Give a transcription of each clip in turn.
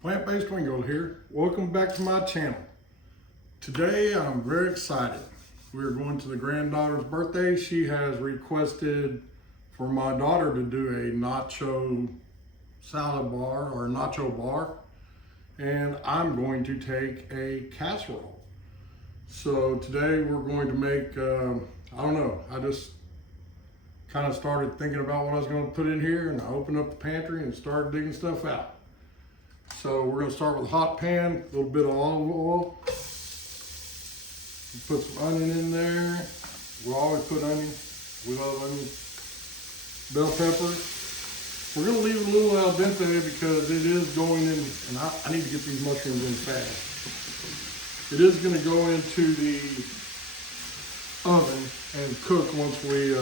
Plant-based Wingo here. Welcome back to my channel. Today I'm very excited. We're going to the granddaughter's birthday. She has requested for my daughter to do a nacho salad bar or nacho bar, and I'm going to take a casserole. So today we're going to make, I don't know, I just kind of started thinking about what I was going to put in here, and I opened up the pantry and started digging stuff out. So we're going to start with a hot pan, a little bit of olive oil. Put some onion in there. We'll always put onion. We love onion. Bell pepper. We're going to leave it a little al dente because it is going in, and I need to get these mushrooms in fast. It is going to go into the oven and cook once we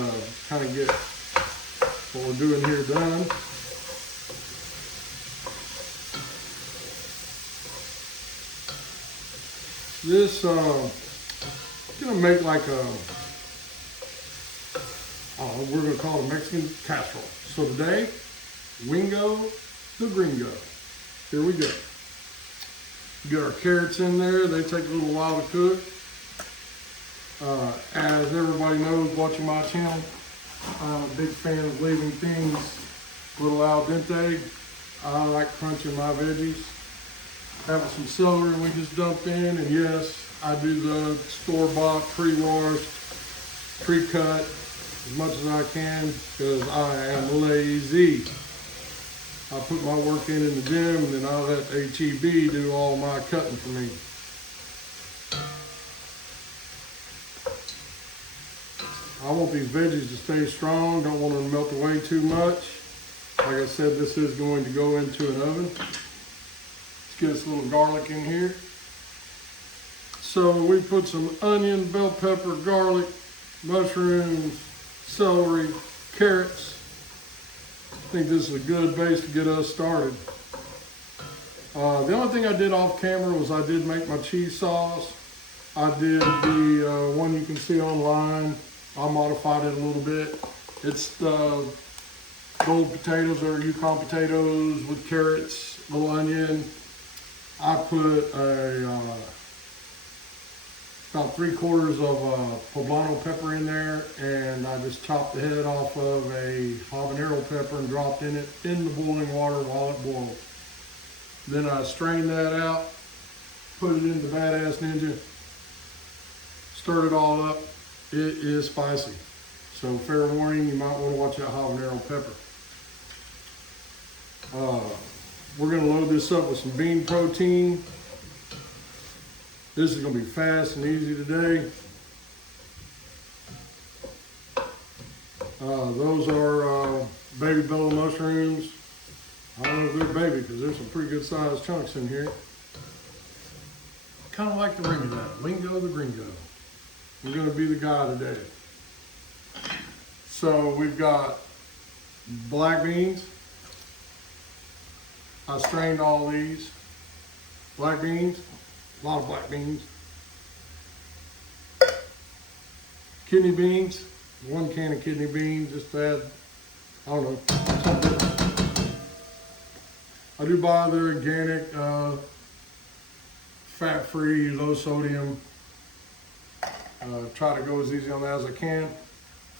kind of get what we're doing here done. This gonna make like a, we're gonna call it a Mexican casserole. So today, Wingo the gringo. Here we go. Get our carrots in there. They take a little while to cook. As everybody knows watching my channel, I'm a big fan of leaving things a little al dente. I like crunching my veggies. Having some celery we just dumped in, and yes, I do the store-bought, pre-washed, pre-cut as much as I can because I am lazy. I put my work in the gym, and then I let HEB do all my cutting for me. I want these veggies to stay strong, don't want them to melt away too much. Like I said, this is going to go into an oven. Get us a little garlic in here. So we put some onion, bell pepper, garlic, mushrooms, celery, carrots. I think this is a good base to get us started. The only thing I did off camera was I did make my cheese sauce. I did the one you can see online. I modified it a little bit. It's the gold potatoes or Yukon potatoes with carrots, little onion. I put about 3/4 of poblano pepper in there, and I just chopped the head off of a habanero pepper and dropped in it in the boiling water while it boiled. Then I strained that out, put it in the Badass Ninja, stirred it all up. It is spicy. So fair warning, you might want to watch that habanero pepper. We're going to load this up with some bean protein. This is going to be fast and easy today. Those are baby bella mushrooms. I don't know if they're baby because there's some pretty good sized chunks in here. Kind of like the ring of that, Wingo the gringo. I'm going to be the guy today. So we've got black beans. I strained all these. Black beans, a lot of black beans. Kidney beans, 1 can of kidney beans, just to add, I don't know, something. I do buy their organic, fat-free, low sodium. Try to go as easy on that as I can.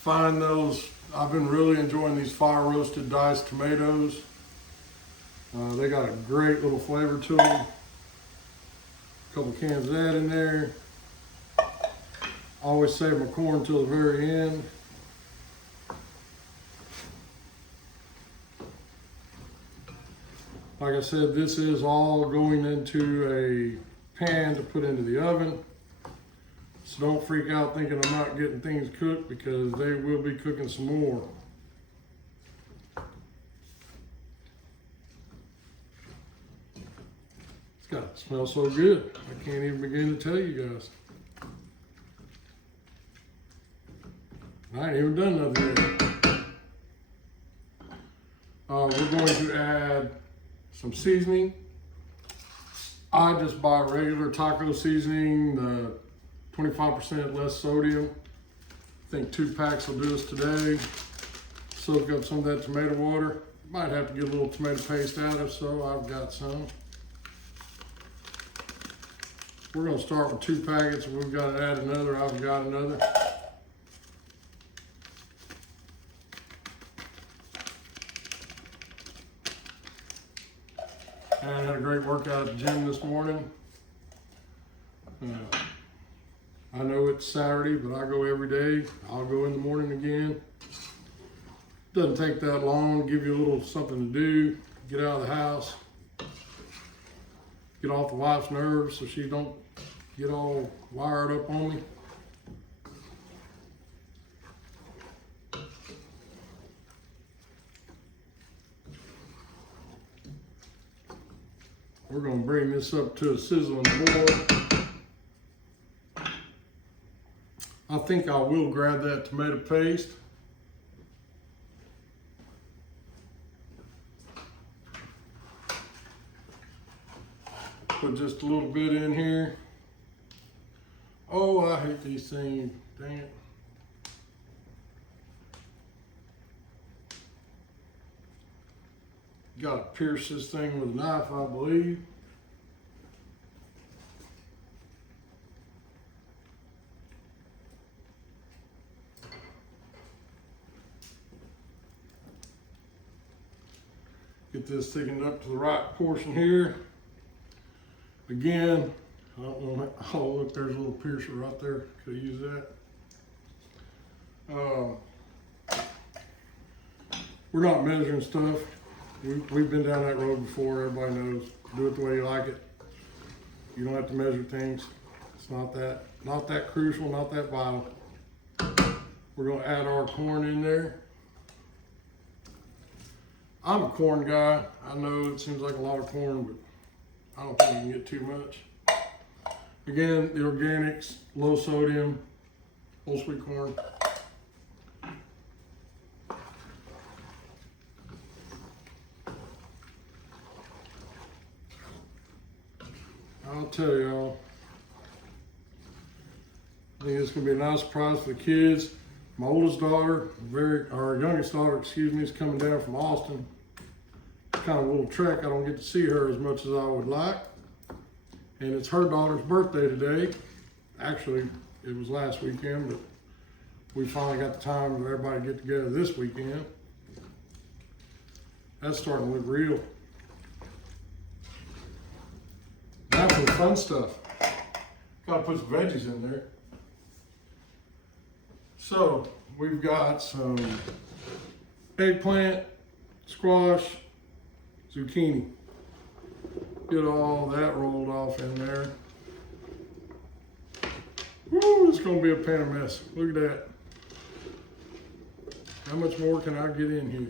Find those, I've been really enjoying these fire roasted diced tomatoes. They got a great little flavor to them. A couple cans of that in there. I always save my corn till the very end. Like I said, this is all going into a pan to put into the oven. So don't freak out thinking I'm not getting things cooked because they will be cooking some more. God, it smells so good. I can't even begin to tell you guys. I ain't even done nothing yet. We're going to add some seasoning. I just buy regular taco seasoning, the 25% less sodium. I think 2 packs will do us today. Soak up some of that tomato water. Might have to get a little tomato paste out if so, I've got some. We're gonna start with 2 packets. We've got to add another. I've got another. And I had a great workout at the gym this morning. I know it's Saturday, but I go every day. I'll go in the morning again. Doesn't take that long. Give you a little something to do. Get out of the house. Get off the wife's nerves so she don't get all wired up on me. We're gonna bring this up to a sizzling boil. I think I will grab that tomato paste. Put just a little bit in here. Oh, I hate these things, dang it. Gotta pierce this thing with a knife, I believe. Get this thickened up to the right portion here. Again, I don't want to, oh look, there's a little piercer right there. Could use that. We're not measuring stuff. We've been down that road before. Everybody knows. Do it the way you like it. You don't have to measure things. It's not that crucial, not that vital. We're gonna add our corn in there. I'm a corn guy. I know it seems like a lot of corn, but I don't think you can get too much. Again, the organics, low sodium, whole sweet corn. I'll tell y'all, I think it's gonna be a nice surprise for the kids. My oldest daughter, our youngest daughter, excuse me, is coming down from Austin. Kind of a little trek. I don't get to see her as much as I would like. And it's her daughter's birthday today. Actually, it was last weekend, but we finally got the time for everybody to get together this weekend. That's starting to look real. Now for the fun stuff. Gotta put some veggies in there. So we've got some eggplant, squash, zucchini. Get all that rolled off in there. Woo, it's gonna be a pan of mess. Look at that. How much more can I get in here?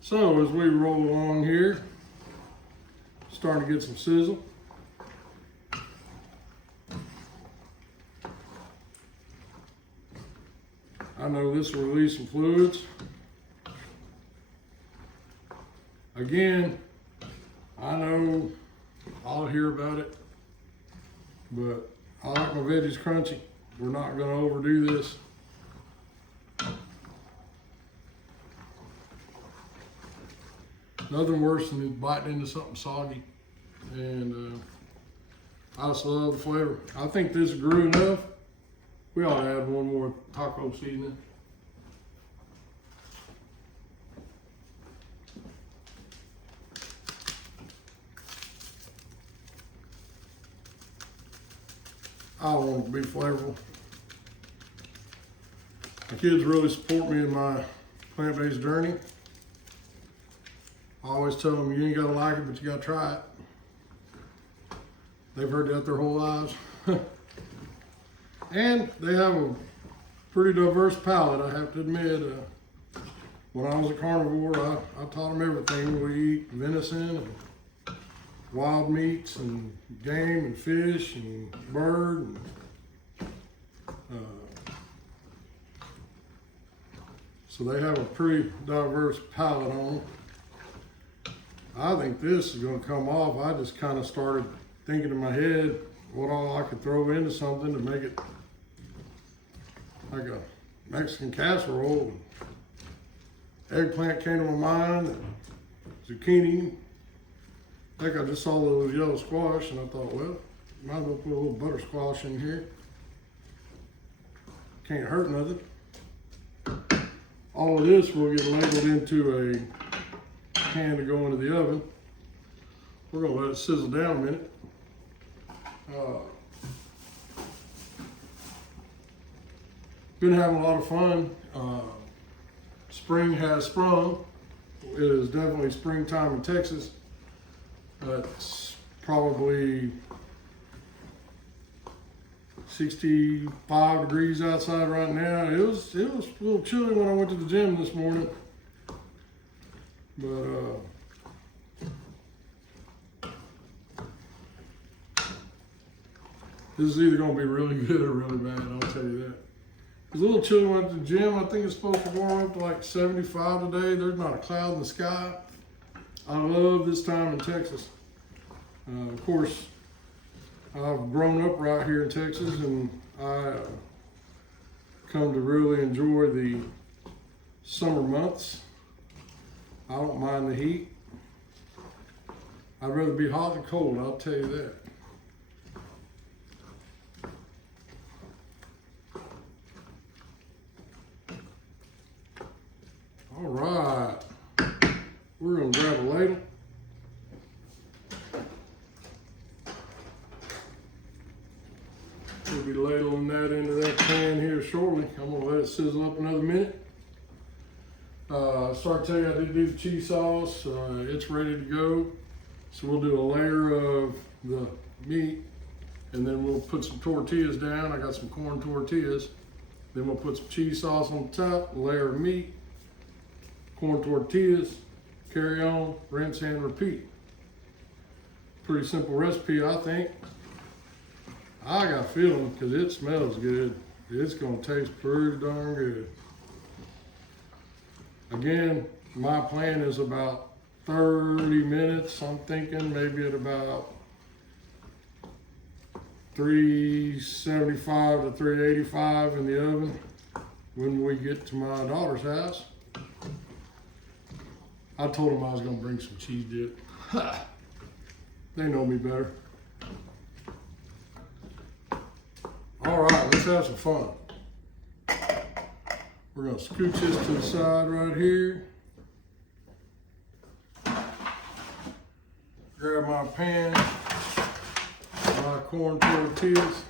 So as we roll along here, starting to get some sizzle. I know this will release some fluids. Again, I know I'll hear about it, but I like my veggies crunchy. We're not gonna overdo this. Nothing worse than biting into something soggy. And I just love the flavor. I think this grew enough. We ought to add one more taco seasoning. I want it to be flavorful. My kids really support me in my plant-based journey. I always tell them, you ain't gotta like it, but you gotta try it. They've heard that their whole lives. And they have a pretty diverse palate, I have to admit. When I was a carnivore, I taught them everything. We eat venison and wild meats and game and fish and bird. So they have a pretty diverse palate on them. I think this is going to come off. I just kind of started thinking in my head what all I could throw into something to make it like a Mexican casserole. Eggplant came to my mind, zucchini. I think I just saw those yellow squash and I thought, well, might as well put a little butter squash in here. Can't hurt nothing. All of this will get ladled into a pan to go into the oven. We're gonna let it sizzle down a minute. Been having a lot of fun. Spring has sprung. It is definitely springtime in Texas. It's probably 65 degrees outside right now. It was a little chilly when I went to the gym this morning, but this is either gonna be really good or really bad, I'll tell you that. It was a little chilly when I went to the gym. I think it's supposed to warm up to like 75 today. There's not a cloud in the sky. I love this time in Texas. Of course, I've grown up right here in Texas, and I come to really enjoy the summer months. I don't mind the heat. I'd rather be hot than cold, I'll tell you that. All right, we're gonna grab a ladle. We'll be ladling that into that pan here shortly. I'm gonna let it sizzle up another minute. Sorry to tell you, I did do the cheese sauce. It's ready to go. So we'll do a layer of the meat, and then we'll put some tortillas down. I got some corn tortillas. Then we'll put some cheese sauce on the top, a layer of meat, corn tortillas, carry on, rinse and repeat. Pretty simple recipe, I think. I got a feeling, because it smells good, it's gonna taste pretty darn good. Again, my plan is about 30 minutes. I'm thinking maybe at about 375 to 385 in the oven when we get to my daughter's house. I told them I was gonna bring some cheese dip. They know me better. All right, let's have some fun. We're gonna scooch this to the side right here. Grab my pan, my corn tortillas.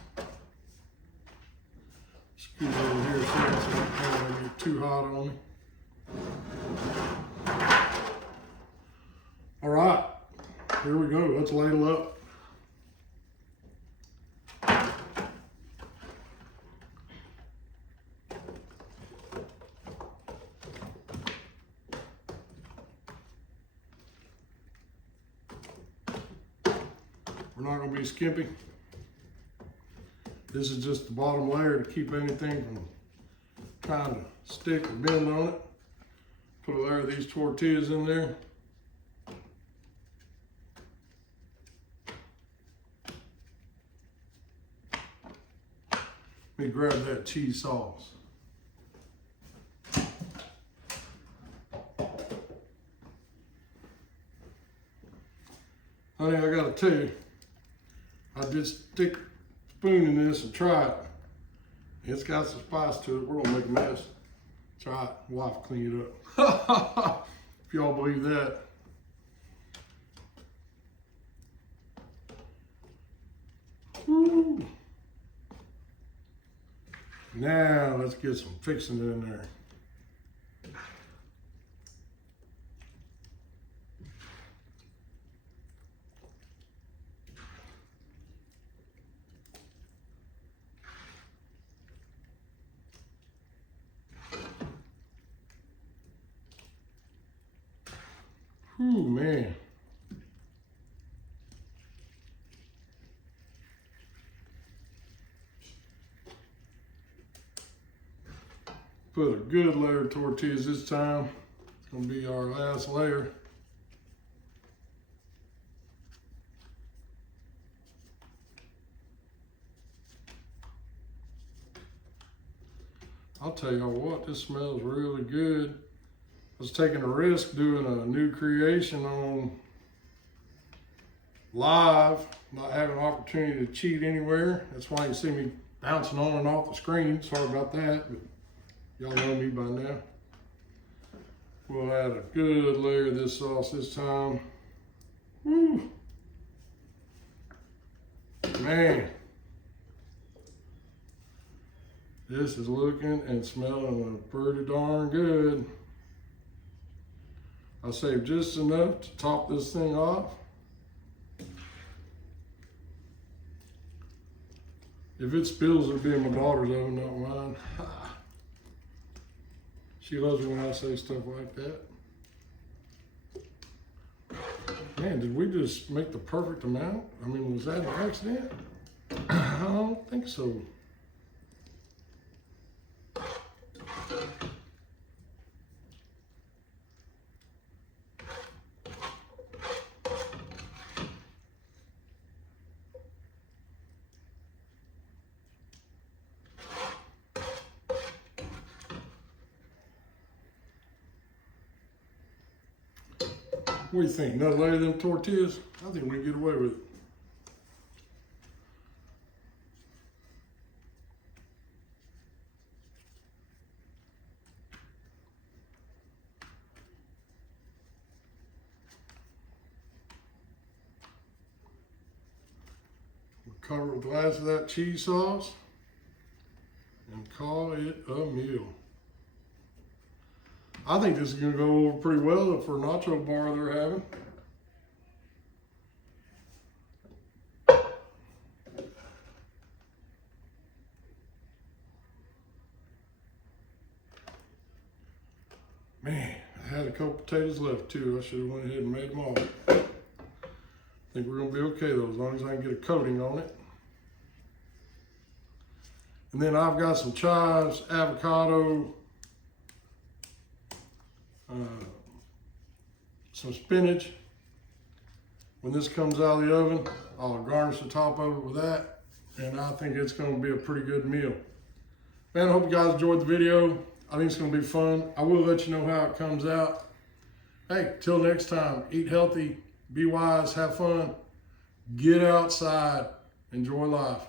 Scoot over here so I don't get too hot on me. All right, here we go. Let's ladle up. We're not gonna be skimpy. This is just the bottom layer to keep anything from trying to stick or bend on it. Put a layer of these tortillas in there. Let me grab that cheese sauce. Honey, I gotta tell you, I did stick a spoon in this and try it. It's got some spice to it. We're gonna make a mess. Try it. Wife clean it up. If y'all believe that. Woo. Now let's get some fixing in there. Ooh, man. Put a good layer of tortillas this time. It's gonna be our last layer. I'll tell y'all what, this smells really good. I was taking a risk doing a new creation on live, not having an opportunity to cheat anywhere. That's why you see me bouncing on and off the screen. Sorry about that, but y'all know me by now. We'll add a good layer of this sauce this time. Woo. Man, this is looking and smelling pretty darn good. I saved just enough to top this thing off. If it spills, it'll be in my daughter's oven, not mine. She loves it when I say stuff like that. Man, did we just make the perfect amount? I mean, was that an accident? I don't think so. What do you think? Another layer of them tortillas? I think we can get away with it. We'll cover it with the last of that cheese sauce and call it a meal. I think this is going to go over pretty well for a nacho bar they're having. Man, I had a couple potatoes left too. I should have went ahead and made them all. I think we're going to be okay though, as long as I can get a coating on it. And then I've got some chives, avocado, some spinach. When this comes out of the oven, I'll garnish the top of it with that, and I think it's going to be a pretty good meal. Man, I hope you guys enjoyed the video. I think it's going to be fun. I will let you know how it comes out. Hey, till next time, eat healthy, be wise, have fun, get outside, enjoy life.